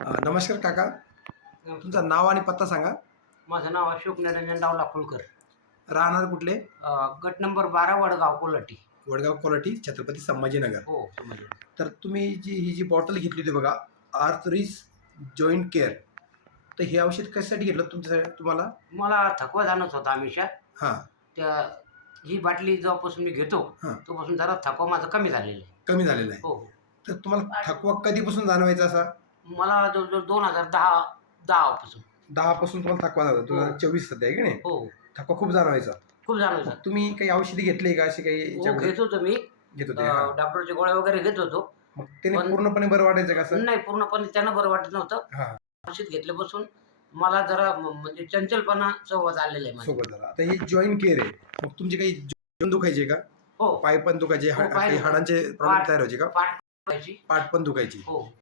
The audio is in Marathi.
नमस्कार काका, तुमचं नाव आणि पत्ता सांगा. माझं नाव अशोक निरंजन डाव लाखोलकर. राहणार कुठले? गट नंबर 12 वडगाव कोल्हाटी. वडगाव कोल्हाटी, छत्रपती संभाजीनगर. हो समजलं. तर तुम्ही ही जी बॉटल घेतली होती बघा, आर्थरीस जॉईंट केअर, तर हे औषध कशासाठी घेतलं तुम्हाला? मला थकवा जाणवत होता हमेशा. हां त्या ही बाटली जेव्हापासून मी घेतो हां. तेव्हापासून जरा थकवा माझा कमी झालेला आहे. कमी झालेलं आहे. हो. तर तुम्हाला थकवा कधीपासून जाणवायचा असा? मला जवळजवळ 2010 पासून. 10 पासून तुम्हाला थकवा जातो. 2024 सध्या आहे की नाही? हो. थकवा खूप जाणवायचा. खूप जाणवतं. मग तुम्ही काही औषधी घेतली का अशी काही हो याच्यामध्ये? घेत होतो मी. घेत होते. हां. डॉक्टरच्या गोळ्या वगैरे घेत होतो. मग त्याने पण- पूर्णपणे बरं वाटायचं का असं? नाही पूर्णपणे त्यांना बरं वाटत नव्हतं. हां. औषध घेतल्यापासून मला जरा म्हणजे चंचलपणा संवाद आलेला आहे माझ्या. सोबत झाला. आता ही जॉईंट केअर आहे. मग तुमचे काही जॉईंट दुखायचे का? हो. पाय पण दुखायचे, हो, पाय काही दुखायचे. हाडांचे प्रॉब्लेम तयार व्हायचे का? पाठ दुखायची. पाठ पण दुखायची. हो.